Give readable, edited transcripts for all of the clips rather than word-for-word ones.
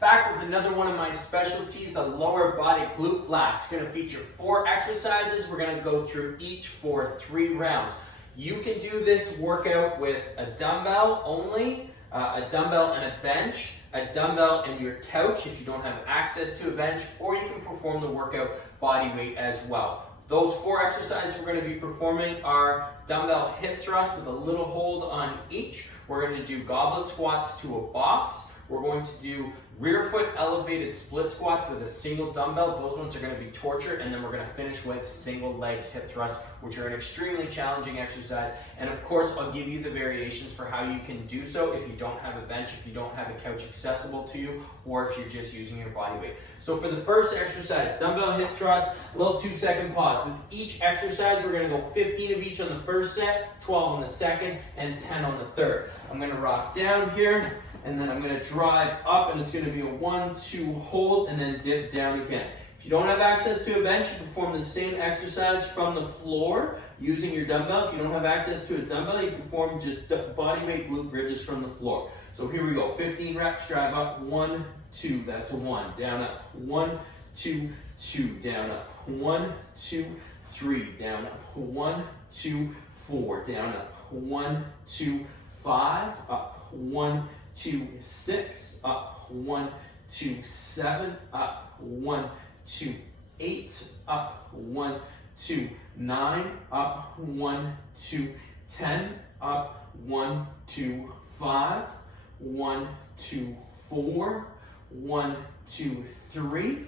Back with another one of my specialties, a lower body glute blast. It's going to feature 4 exercises. We're going to go through each for 3 rounds. You can do this workout with a dumbbell only, a dumbbell and a bench, a dumbbell and your couch if you don't have access to a bench, or you can perform the workout body weight as well. Those 4 exercises we're going to be performing are dumbbell hip thrust with a little hold on each. We're going to do goblet squats to a box. We're going to do rear foot elevated split squats with a single dumbbell. Those ones are going to be torture. And then we're going to finish with single leg hip thrust, which are an extremely challenging exercise. And of course, I'll give you the variations for how you can do so if you don't have a bench, if you don't have a couch accessible to you, or if you're just using your body weight. So for the first exercise, dumbbell hip thrust, a little 2-second pause. With each exercise, we're going to go 15 of each on the first set, 12 on the second, and 10 on the third. I'm going to rock down here, and then I'm going to drive up, and it's going to be a 1-2 hold, and then dip down again. If you don't have access to a bench, you perform the same exercise from the floor using your dumbbell. If you don't have access to a dumbbell, you perform just body weight glute bridges from the floor. So here we go, 15 reps, drive up, 1, 2, that's a 1, down up, 1, 2, 2, down up, 1, 2, 3, down up, 1, 2, 4, down up, 1, 2, 5, up, 1, 2, 6, up, 1, 2, 7, up, 1, 2, 8, up, 1, 2, 9, up, 1, 2, 10, up, 1, 2, 5, 1, 2, 4, 1, 2, 3,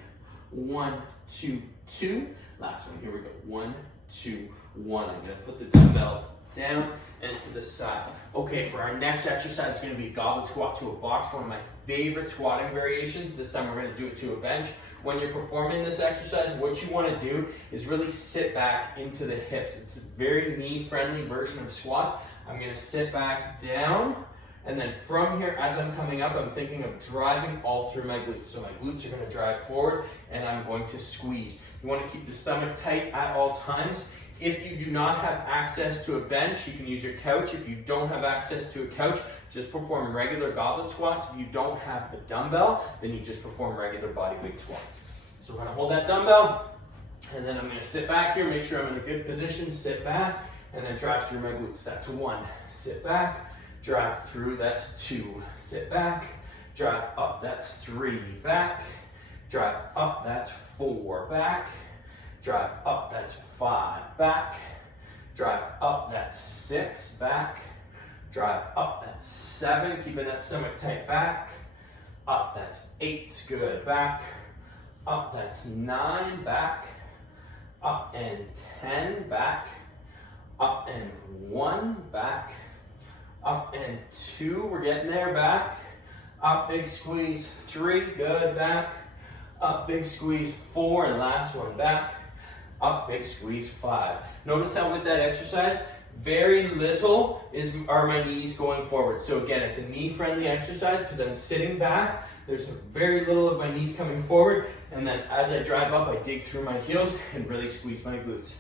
1, 2, 2. Last one, here we go. 1, 2, 1. I'm going to put the dumbbell down and to the side. Okay, for our next exercise, it's going to be goblet squat to a box, one of my favorite squatting variations. This time we're going to do it to a bench. When you're performing this exercise, what you want to do is really sit back into the hips. It's a very knee-friendly version of squat. I'm going to sit back down, and then from here, as I'm coming up, I'm thinking of driving all through my glutes. So my glutes are going to drive forward, and I'm going to squeeze. You want to keep the stomach tight at all times. If you do not have access to a bench, you can use your couch. If you don't have access to a couch, just perform regular goblet squats. If you don't have the dumbbell, then you just perform regular body weight squats. So we're going to hold that dumbbell, and then I'm going to sit back here, make sure I'm in a good position, sit back, and then drive through my glutes. That's 1. Sit back, drive through, that's 2. Sit back, drive up, that's 3. Back, drive up, that's 4. Back, drive up, that's 5, back, drive up, that's 6, back, drive up, that's 7, keeping that stomach tight, back, up, that's 8, good, back, up, that's 9, back, up and 10, back, up and 1, back, up and 2, we're getting there, back, up, big squeeze, 3, good, back, up, big squeeze, 4, and last one, back, up, big squeeze, 5. Notice how with that exercise, very little are my knees going forward. So again, it's a knee-friendly exercise because I'm sitting back. There's very little of my knees coming forward. And then as I drive up, I dig through my heels and really squeeze my glutes.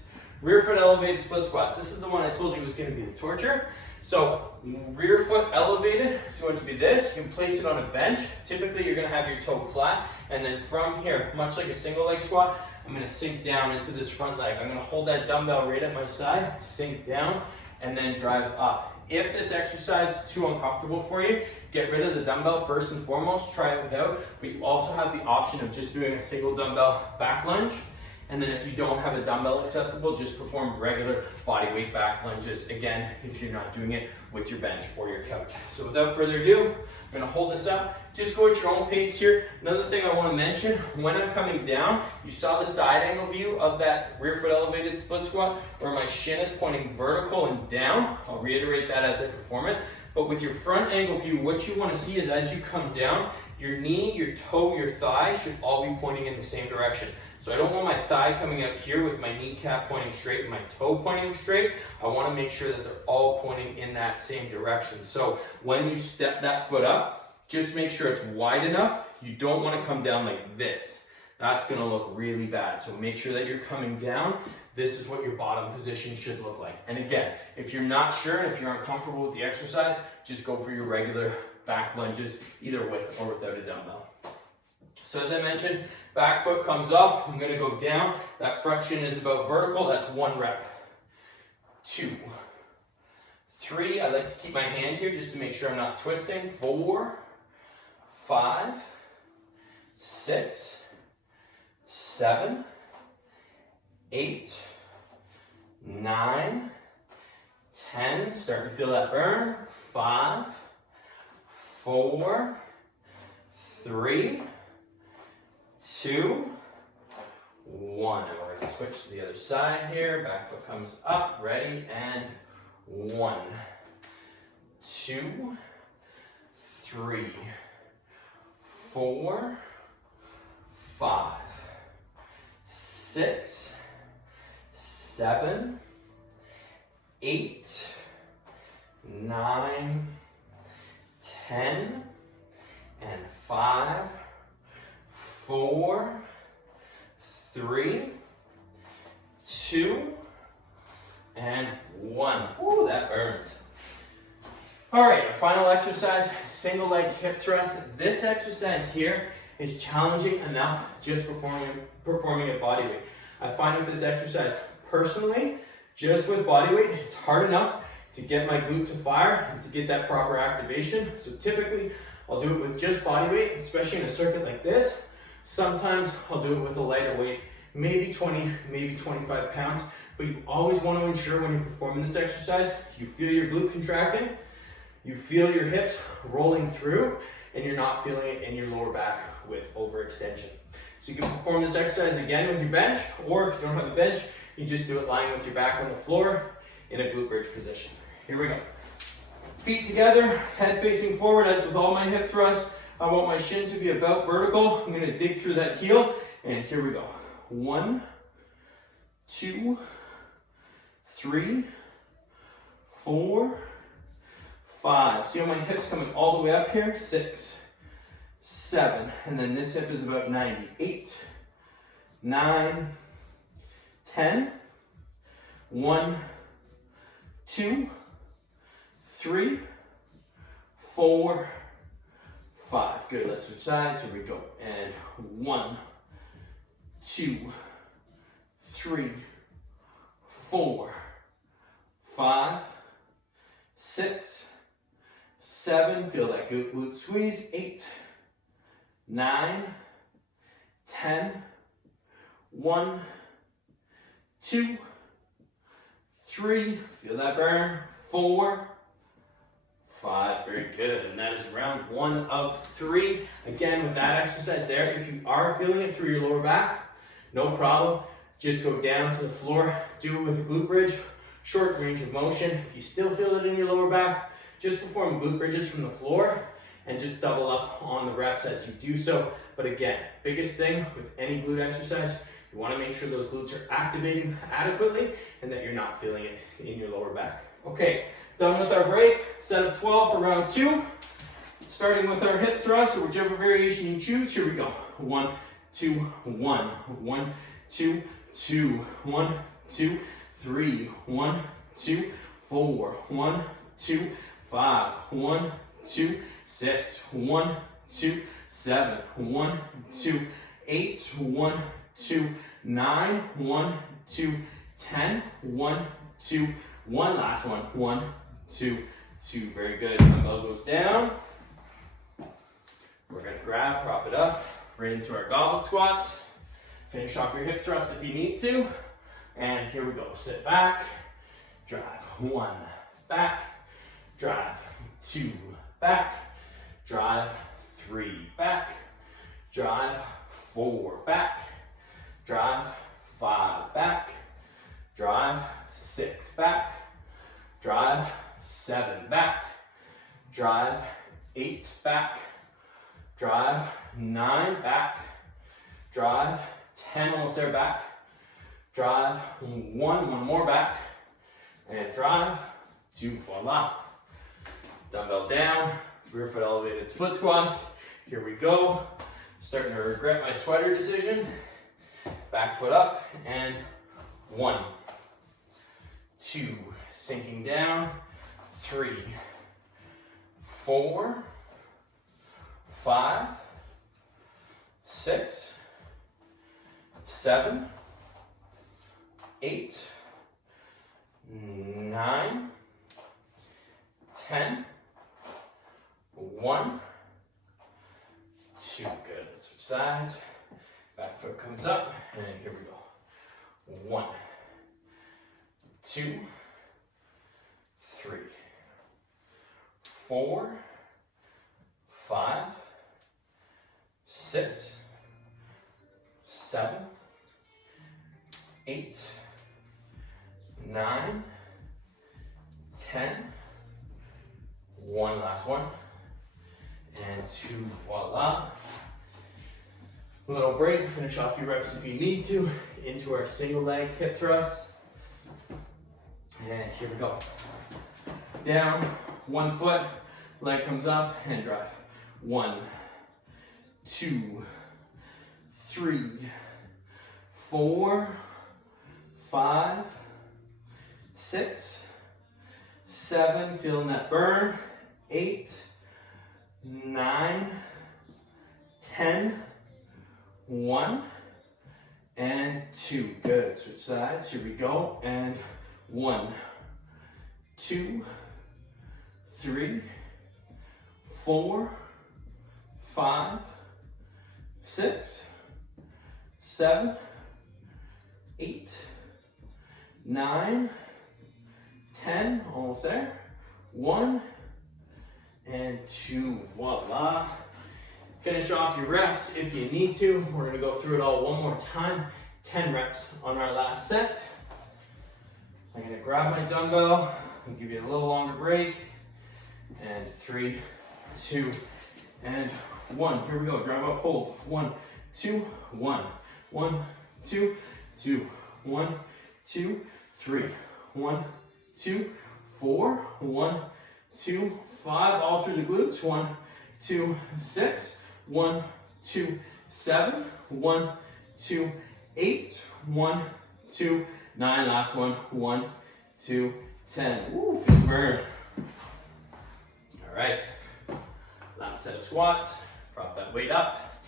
Rear foot elevated split squats. This is the one I told you was going to be the torture. So rear foot elevated is going to be this. You can place it on a bench. Typically, you're going to have your toe flat. And then from here, much like a single leg squat, I'm going to sink down into this front leg. I'm going to hold that dumbbell right at my side, sink down, and then drive up. If this exercise is too uncomfortable for you, get rid of the dumbbell first and foremost. Try it without. But you also have the option of just doing a single dumbbell back lunge. And then if you don't have a dumbbell accessible, just perform regular body weight back lunges. Again, if you're not doing it with your bench or your couch. So without further ado, I'm gonna hold this up. Just go at your own pace here. Another thing I wanna mention, when I'm coming down, you saw the side angle view of that rear foot elevated split squat where my shin is pointing vertical and down. I'll reiterate that as I perform it. But with your front angle view, what you wanna see is as you come down, your knee, your toe, your thigh should all be pointing in the same direction. So I don't want my thigh coming up here with my kneecap pointing straight and my toe pointing straight. I want to make sure that they're all pointing in that same direction. So when you step that foot up, just make sure it's wide enough. You don't want to come down like this. That's going to look really bad. So make sure that you're coming down. This is what your bottom position should look like. And again, if you're not sure, if you're uncomfortable with the exercise, just go for your regular back lunges, either with or without a dumbbell. So as I mentioned, back foot comes up, I'm gonna go down. That front shin is about vertical, that's 1 rep. 2, 3, I like to keep my hand here just to make sure I'm not twisting. 4, 5, 6, 7, 8, 9, 10, starting to feel that burn. 5, 4, 3, 2, 1. And we're going to switch to the other side here. Back foot comes up, ready, and 1, 2, 3, 4, 5, 6, 7, 8, 9, 10, and 5, 4, 3, 2, and 1. Ooh, that burns. All right, our final exercise, single leg hip thrust. This exercise here is challenging enough just performing at body weight. I find with this exercise, personally, just with body weight, it's hard enough to get my glute to fire and to get that proper activation. So typically, I'll do it with just body weight, especially in a circuit like this. Sometimes I'll do it with a lighter weight, maybe 20, maybe 25 pounds. But you always want to ensure when you're performing this exercise, you feel your glute contracting, you feel your hips rolling through, and you're not feeling it in your lower back with overextension. So you can perform this exercise again with your bench, or if you don't have a bench, you just do it lying with your back on the floor in a glute bridge position. Here we go. Feet together, head facing forward. As with all my hip thrusts, I want my shin to be about vertical. I'm gonna dig through that heel, and here we go. 1, 2, 3, 4, 5. See how my hip's coming all the way up here? 6, 7, and then this hip is about 90. 8, 9, 10, 1, 2, 3, 4, 5. Good, let's switch sides, here we go. And 1, 2, 3, 4, 5, 6, 7, feel that glute squeeze. 8, 9, 10, 1, 2, 3, feel that burn. 4, 5, very good. And that is round 1 of 3. Again, with that exercise there, if you are feeling it through your lower back, no problem. Just go down to the floor, do it with a glute bridge, short range of motion. If you still feel it in your lower back, just perform glute bridges from the floor and just double up on the reps as you do so. But again, biggest thing with any glute exercise, you want to make sure those glutes are activating adequately and that you're not feeling it in your lower back. Okay, done with our break. Set of 12 for round 2. Starting with our hip thrust or whichever variation you choose. Here we go. 1, 2, 1. 1, 2, 2. 1, 2, 3. 1, 2, 4. 1, 2, 5. 1, 2, 6. 1, 2, 7. 1, 2, 8. 1, 2, 9. 1, 2, 10. 1, 2, 1. Last one. 1, 2, 2. Very good. Dumbbell goes down. We're going to grab, prop it up, right into our goblet squats. Finish off your hip thrust if you need to. And here we go. Sit back, drive. 1, back, drive. 2, back, drive. 3, back, drive. 4, back, drive. 5, back, drive. 6, back, drive. 7, back, drive. 8, back, drive. 9, back, drive. 10, almost there, back, drive. 1 more back, and drive. 2, voila. Dumbbell down, rear foot elevated split squats. Here we go. Starting to regret my sweater decision. Back foot up, and 1, 2, sinking down. 3, 4, 5, 6, 7, 8, 9, 10, 1, 2. Good. Let's switch sides. Back foot comes up, and here we go. 1, 2, 3, 4, 5, 6, 7, 8, 9, 10, 1, last one, and 2, voila. A little break, finish off your reps if you need to, into our single leg hip thrusts. And here we go. Down, 1 foot, leg comes up, and drive. 1, 2, 3, 4, 5, 6, 7, feeling that burn, 8, 9, 10, 1, and 2. Good. Switch sides. Here we go. And 1, 2, 3, 4, 5, 6, 7, 8, 9, 10. Almost there. 1 and 2. Voila. Finish off your reps if you need to. We're going to go through it all one more time. 10 reps on our last set. I'm going to grab my dumbbell and give you a little longer break. And 3, 2, and 1. Here we go. Drive up, hold. 1, 2, 1. 1, 2, 2. 1, 2, 3. 1, 2, 4. 1, 2, 5. All through the glutes. 1, 2, 6. 1, 2, 7, 1, 2, 8, 1, 2, 9, last one, 1, 2, 10. Woo, feel burn. All right, last set of squats, prop that weight up,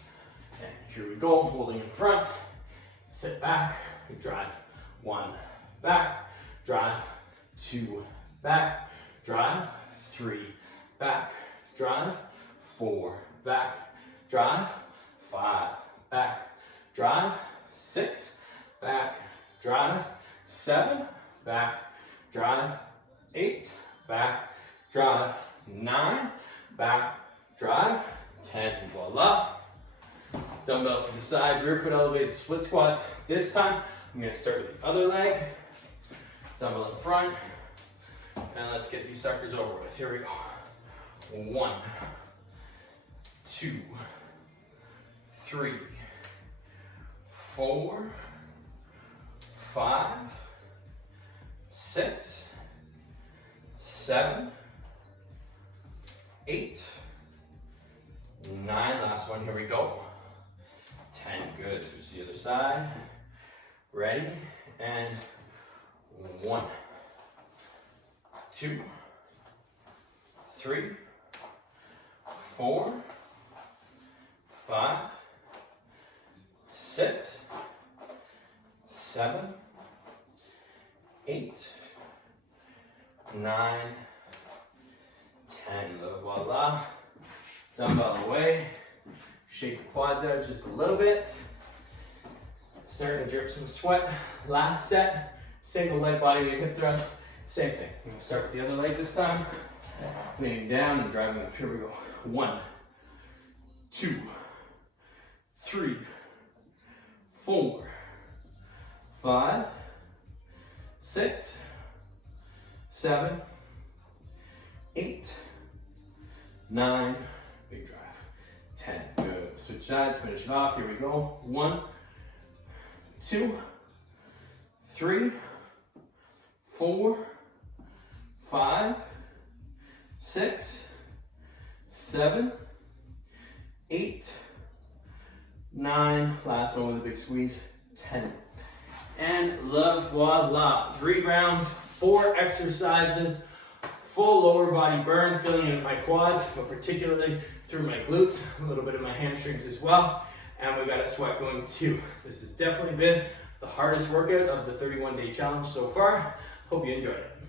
and here we go, holding in front, sit back, drive, 1, back, drive, 2, back, drive, 3, back, drive, 4, back, drive, 5, back, drive, 6, back, drive, 7, back, drive, 8, back, drive, 9, back, drive, 10, voila. Dumbbell to the side, rear foot elevated split squats. This time, I'm gonna start with the other leg, dumbbell in front, and let's get these suckers over with. Here we go. 1, 2, 3, 4, 5, 6, 7, 8, 9. Last one, here we go. 10, good. Switch to the other side. Ready? And 1, 2, 3, 4, 5, 6, 7, 8, 9, 10. Voila. Dumbbell away. Shake the quads out just a little bit. Starting to drip some sweat. Last set, single leg body weight hip thrust. Same thing. I'm going to start with the other leg this time. Leaning down and driving up. Here we go. 1, 2, 3, 4, 5, 6, 7, 8, 9, big drive, 10. Good. Switch sides, finish it off. Here we go. 1, 2, 3, 4, 5, 6, 7, 8, 9. Last one with a big squeeze. 10. And voila. 3 rounds, 4 exercises, full lower body burn, feeling it in my quads, but particularly through my glutes, a little bit of my hamstrings as well. and we got a sweat going too. This has definitely been the hardest workout of the 31-day challenge so far. Hope you enjoyed it.